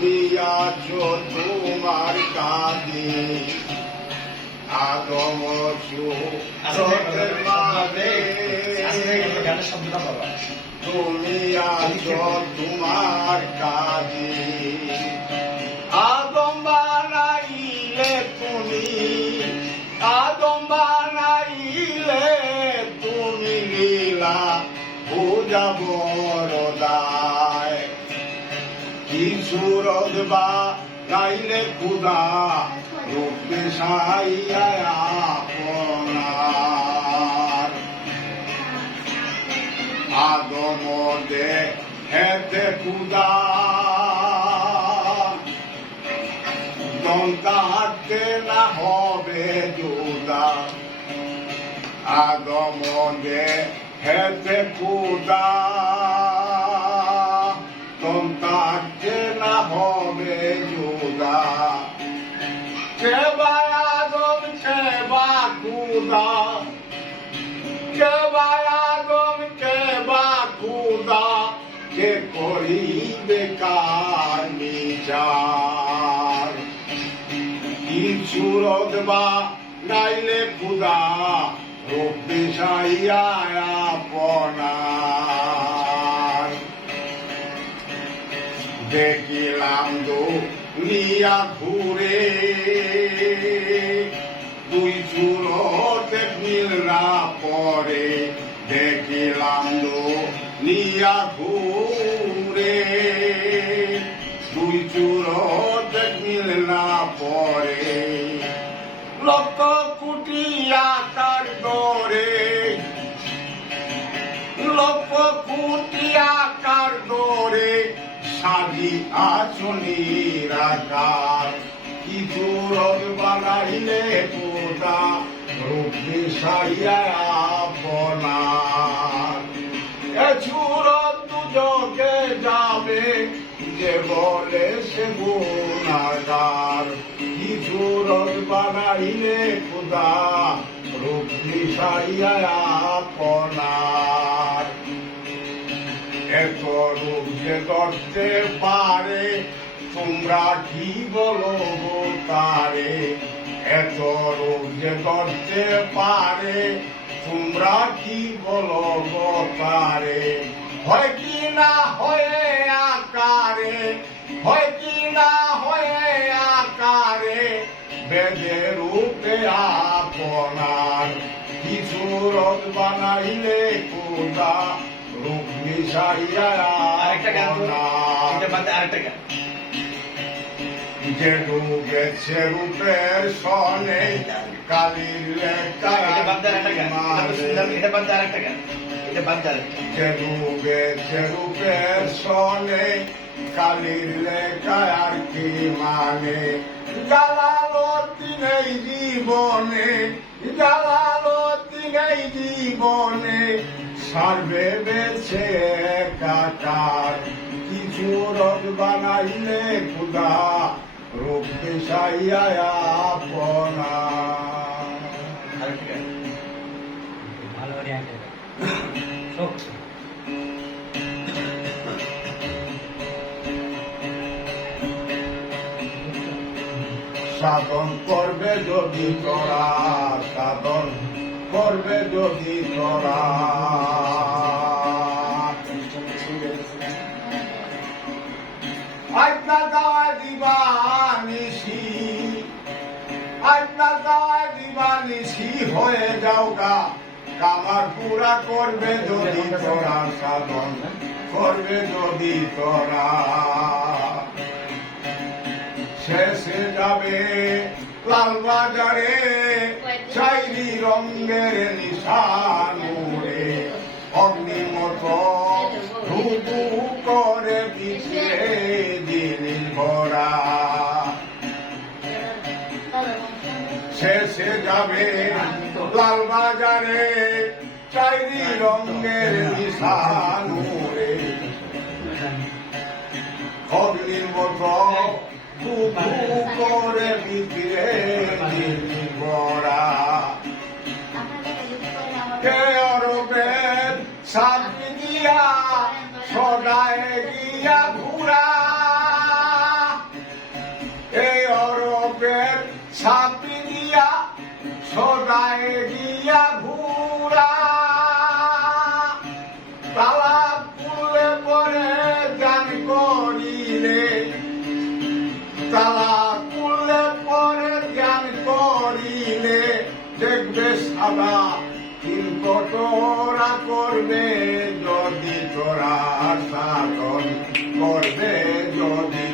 তুমি আছো তোমার কাজে আদম সুরতের মাঝে তুমি আছো তোমার কাজে আদম বানাইলে তুমি আদম বানাইলে তুমি লীলা পূজা বরদায় কিছু রোদ বা গাইলে খুদা রূপে সাইয়া আপনার আদম দে হেতে খুদা দন্তাতে না হবে জুদা আদম দে হেতে খুদা দন্তাতে না হবে জুদা কেবা আদম কেবা খুদা কেবা আদম কেবা খুদা কে করিবে কার বিচার কিছু রোদবা গাইলে খুদা রূপে সাইয়া আপনার দেখিলাম দুনিয়া ঘুরে দুই চুরতে মিলরা পরে দেখিলাম দুনিয়া ঘুরে দুই চুরতে মিলরা পরে লক্ষ কোটি আকার দরে লক্ষ কোটি আকার দরে সাজি আচনির আকার কিছু রোদ বানাইলে কোটা রূপে সাইয়া আপনার এছুরত দুজকে যাবে যে বলে সে গুণাগার কিছু রোদ বানাইলে খুদা রূপে সাইয়া আপনার এত রূপ যে করতে পারে তোমরা কি বলো তারে এত রূপ যে করতে পারে তোমরা কি বলো তারে হয় কি না হয়ে আকারে হয় কি না হয়ে আকারে বেদে রূপে আপনার কিছু রোদ বানাইলে কোথা রূপ মিশাইয়া যে ডুবেছে রূপের সনে কালির লেখায় যে ডুবেছে রূপের সনে কালির লেখায় আর কি মানে জালালতি নেই জীবনে জালালতি নেই জীবনে সার্বে বেছে কাটার কিছু রোদ বানাইলে খুদা রূপ মিশাইয়া আপনার সাধন করবে যদি তোরা সাধন করবে যদি তোরা আজনা গাওয়া দিবানিসি আজনা গাওয়া দিবানিসি হয়ে যাও গা কামার পুরা করবে যদি তোরা সাধন করবে যদি তোরা শেষে যাবে লালবাজারে চাইরি রঙের নিশানুরে অগ্নিমত ধুধু করে পিছিয়ে দিন ভরা শেষে যাবে লালবাজারে চাইরি রঙের নিশানুরে অগ্নিমত ধুধু করে পিছিয়ে দিন ভরা কে অরবের সাথী দিয়া সদায় গিয়া ঘুরা ছাপি দিয়া সদায় দিয়া ঘুরা তালা খুললে পরে জ্ঞান করিলে তালা খুললে পরে জ্ঞান করিলে দেখবে সাদা কিন্তু তোরা করবে যদি তোরা সাধন করবে যদি